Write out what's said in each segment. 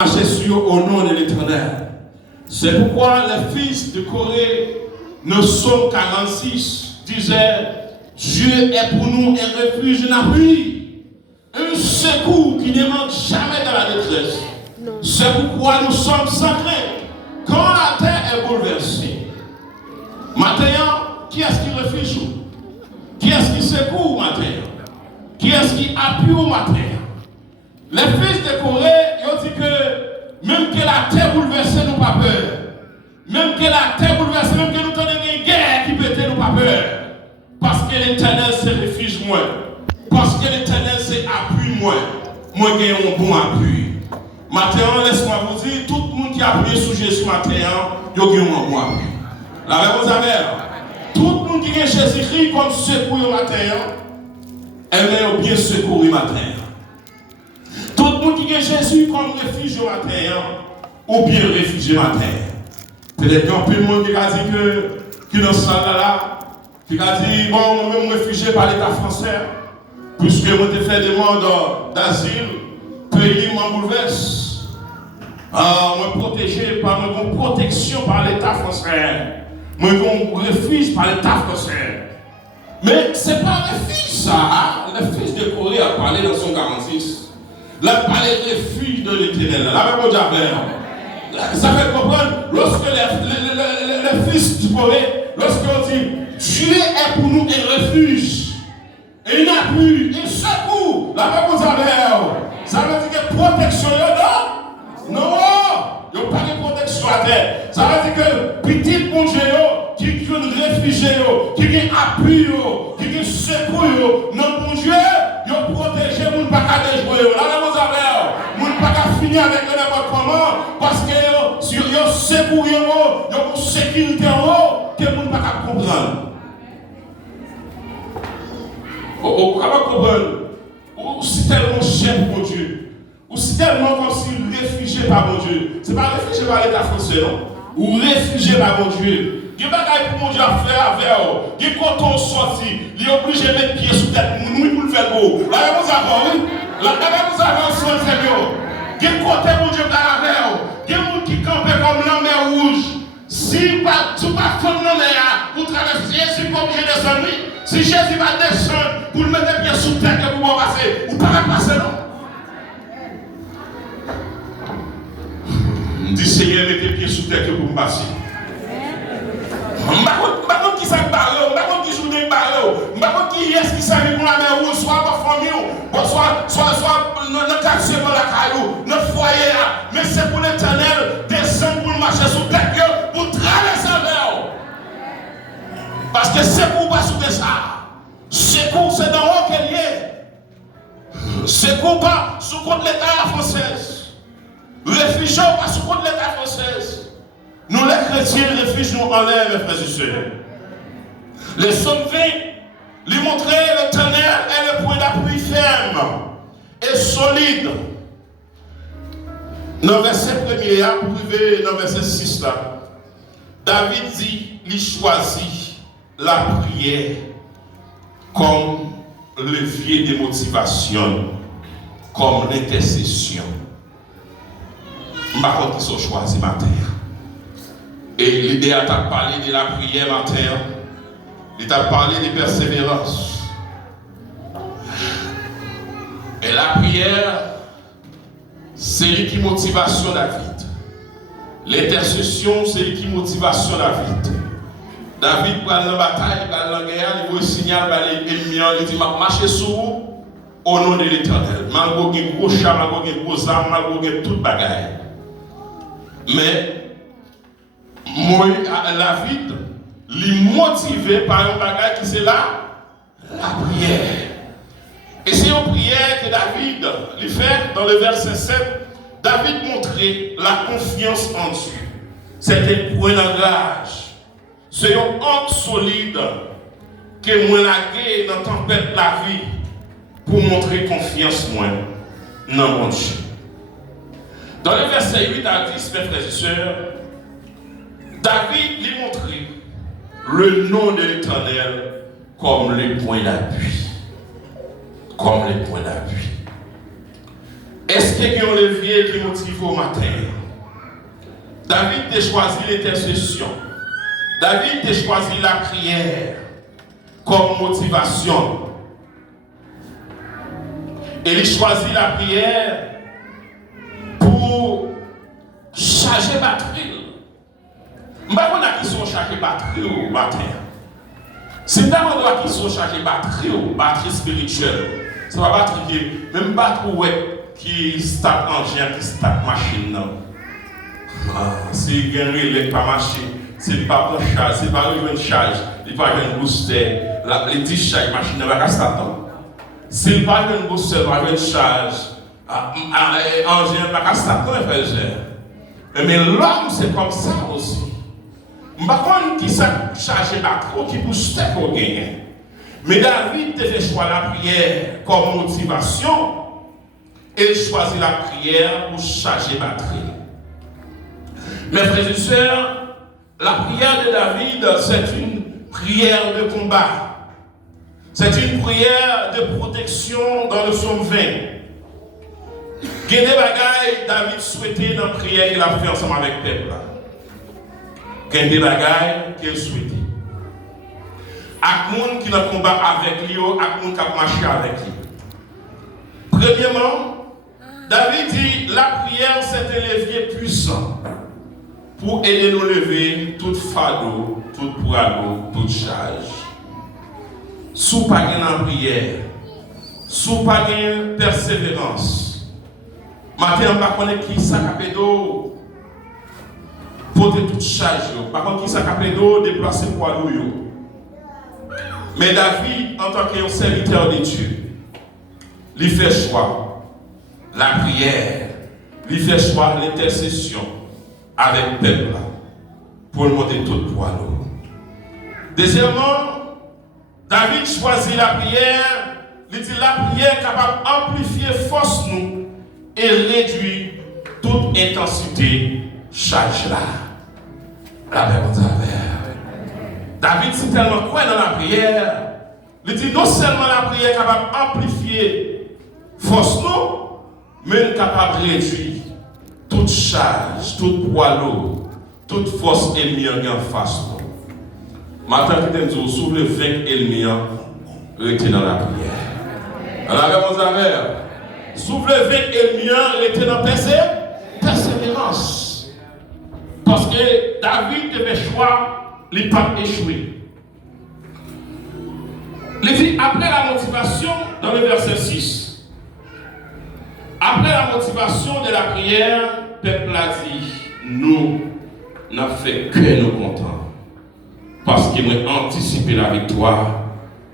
marcher sur au nom de l'Éternel. C'est pourquoi les fils de Corée, ne Psaume 46, disaient Dieu est pour nous un refuge, un appui, un secours qui ne manque jamais dans la détresse. C'est pourquoi nous sommes sans crainte quand la terre est bouleversée. Maintenant, qui est-ce qui refuge? Qui est-ce qui secoue maintenant? Qui est-ce qui appuie au matin? Les fils de Corée, ils ont dit que même que la terre bouleversée, nous pas peur. Même que la terre bouleversée, même que nous tenons une guerre qui pète, nous pas peur. Parce que l'Éternel c'est refuge moi. Parce que l'Éternel c'est appui moi. Moi j'ai un bon appui. Maintenant, laisse-moi vous dire, tout le monde qui a appuyé sur Jésus maintenant, il a un bon appui. La réponse est tout le monde qui a Jésus-Christ comme secours au matin, elle bien secouru au matin. Tout le monde qui a Jésus comme refuge au matin, ou bien réfugié au matin. Peut-être qu'il y a plus de monde qui a dit que dans ce là, qui a dit, bon, moi-même réfugié par l'État français, puisque moi j'ai fait demande d'asile, pays m'en bouleverse. Moi protégé par une protection par l'État français. Moi un refuge par l'État français. Mais ce n'est pas un refuge ça. Le fils de Corée a parlé dans son 46. Il a parlé de refuge de l'Éternel. La même chose. Ça fait comprendre, lorsque les fils du Corée, lorsqu'on dit Dieu est pour nous un refuge, un appui, un secours, la même chose. Ça veut dire que protection, non, il n'y a pas de protection à terre. Ça veut dire que petit bon Dieu, qui est un réfugié, qui est un appui, qui est un secours, non bon Dieu, il a protégé, il ne pas déjouer. La même chose. Il ne pas finir avec n'importe comment, parce que si il y a un secours, il y a une sécurité en haut, que vous ne pas comprendre. Vous comprendre? Ou si tellement cher pour Dieu. Ou si tellement comme si réfugié par mon Dieu. Ce n'est pas réfugié par l'État français, non? Ou réfugié par mon Dieu. Il y a des bagages pour mon Dieu à faire avec eux. Il y a quand on sortit, il est obligé de mettre pied sous tête. Nous, pour le faire beau. La réponse à oui. La réponse à vous, c'est Seigneur. Il y a côté mon Dieu à avec eux. Il y a des gens qui campent comme la mer rouge. Si pas fondre la mer, vous traversez Jésus pour obligé de descendre. Si Jésus va descendre, pour le mettre pied sous tête que vous pouvez passer. Vous ne pouvez pas passer, non? Dit Seigneur, mettez pieds sous terre que vous me passez. Je ne sais pas qui s'est barré, je ne sais pas qui joue des barreaux, je ne sais pas qui est-ce qui s'est mis pour la mer rouge, soit dans la famille, soit dans le quartier de la caillou, notre foyer. Mais c'est pour l'Éternel, descendre pour marcher sous terre, pour traverser la mer. Parce que c'est pour pas sous ça. Secours, c'est dans haut qu'elle est. Secours pas sous contre l'État française. Réfugiés pas sous contre l'État français. Nous les chrétiens réfugions en l'air, mes frères et sœurs. Les psaumes 20, lui montrer l'Éternel est le point d'appui ferme et solide. Dans le verset 1er, pour arriver dans le verset 6 là, David dit, il choisit la prière comme levier de motivation, comme l'intercession. Par contre, ils sont choisis matin. Et l'idée a parlé de la prière matin. Il a parlé de persévérance. Et la prière, c'est qui motivation David. L'intercession, c'est qui motivation David. David prend la bataille, il prend la guerre, il voit le signal, il dit, je vais marcher sur vous au nom de l'Éternel. Je vais gros chat, je vais gros armes, je vais toute bagaille. Mais David, il est motivé par un bagage qui c'est là, la prière. Et c'est une prière que David lui fait dans le verset 7. David montrait la confiance en Dieu. C'était un point d'ancrage. C'est une honte solide que moi lagué dans la tempête de la vie pour montrer confiance moi dans mon Dieu. Dans le verset 8 à 10, mes frères et sœurs, David lui montrait le nom de l'Éternel comme les points d'appui. Comme les points d'appui. Est-ce qu'il y a un levier qui motive au matin? David a choisi l'intercession. David a choisi la prière comme motivation. Et il choisit la prière pour charger batterie. Je ne sais pas qui sont chargés batterie au matin. C'est d'abord qui sont chargés batterie spirituelle. C'est pas batterie qui, même batterie qui start engin, qui start machine. C'est un relais pas marché, c'est pas pour charge, c'est pas une charge, il n'y a pas un booster, les 10 charges machine ne va pas starter. C'est pas un booster, pas une charge, engin ne va pas starter, mais l'homme c'est comme ça aussi. Je ne sais pas qui charge batterie, qui booster pour gagner. Mais David a fait choix la prière comme motivation. Il choisit la prière pour charger batterie. Mes frères et sœurs, la prière de David, c'est une prière de combat. C'est une prière de protection dans le psaume 20. Il y a des bagailles David souhaitait dans la prière qu'il a fait ensemble avec le peuple. Il y a des bagailles qu'il souhaitait. Il y a des gens qui ont combat avec lui, il y a des gens qui ont marché avec lui. Premièrement, David dit la prière c'est un levier puissant pour aider nous lever tout fardeau, tout poids, toute charge. Sous pas de prière, sous pas de persévérance. Matin, on va connaître qui s'accapé d'eau, porter toute charge. Par contre, qui s'accapé d'eau, déplacer poids d'eau. Mais David, en tant que serviteur de Dieu, il fait choix. La prière, il fait choix l'intercession avec le peuple pour monter tout poids lourd. Deuxièmement, David choisit la prière, il dit la prière capable d'amplifier force nous et réduire toute intensité charge là. David c'est tellement quoi dans la prière, il dit non seulement la prière capable d'amplifier force nous, mais capable de réduire toute charge, tout poids lourd, toute force ennemie en face. Maintenant, qui t'aime dire, sous le 20 ennemis, restez dans la prière. Alors, mon ami, sous le 20 ennemis, restez dans la persévérance. Parce que David devait choix, il n'a pas échoué. Il dit, après la motivation, dans le verset 6, après la motivation de la prière, le peuple a dit, nous n'avons fait que nous contents. Parce que moi anticipé la victoire,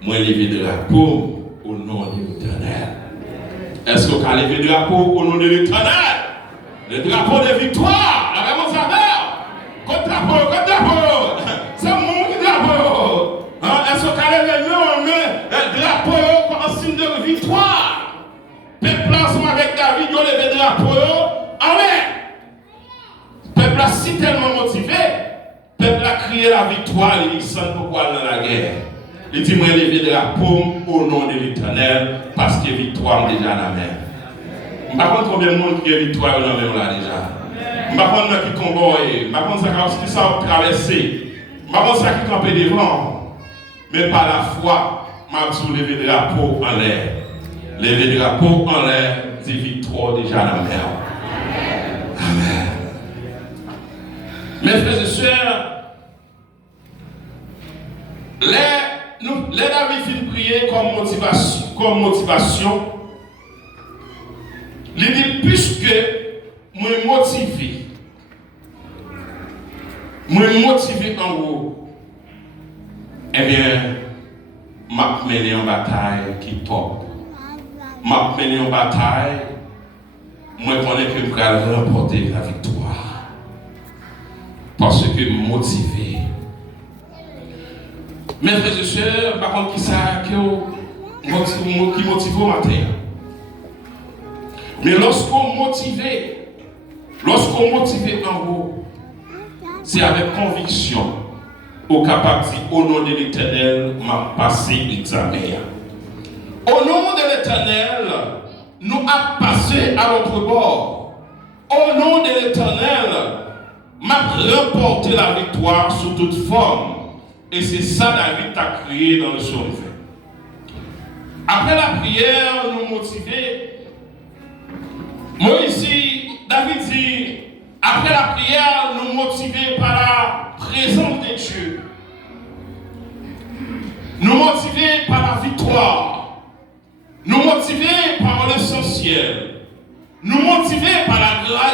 moi levé de la paume au nom de l'Éternel. Est-ce qu'on a levé de la paume au nom de l'Éternel? Le drapeau de victoire, la réponse à faire. Contre drapeau, c'est mon drapeau. Est-ce qu'on a levé le drapeau comme signe de victoire? Peuple ensemble avec David, ils ont levé le drapeau en l'air. Peuple a si tellement motivé, peuple a crié la victoire, il dit sans pourquoi dans la guerre. Il dit moi lever de la paume au nom de l'Éternel, parce que victoire est déjà dans la main. Je ne sais pas combien de monde qui a victoire dans la main là déjà. Je ne sais pas qui combat, je ne sais pas ce qui ça a traversé, je ne sais pas ce qui campé devant. Mais par la foi, je vais lever de la paume en l'air. Lever de la paume en l'air, c'est victoire déjà dans la mer. Amen. Mes frères et sœurs, les David finit prier comme motivation. Il dit, puisque moi motivé en haut, eh bien, m'a mené en bataille qui top. M'a mené en bataille, moi je connais que je vais remporter la victoire. Parce que motivé. Mes frères et sœurs, par contre, qui motive au matin. Mais lorsqu'on motive en haut, c'est avec conviction, au capable au nom de l'Éternel, m'a passé l'examen. Au nom de l'Éternel, nous a passé à l'autre bord. Au nom de l'Éternel, m'a remporté la victoire sous toute forme. Et c'est ça David t'a crié dans le psaume 20. Après la prière, nous motiver. Moïse, David dit, après la prière, nous motiver par la présence de Dieu. Nous motiver par la victoire. Nous motiver par l'essentiel. Nous motiver par la grâce.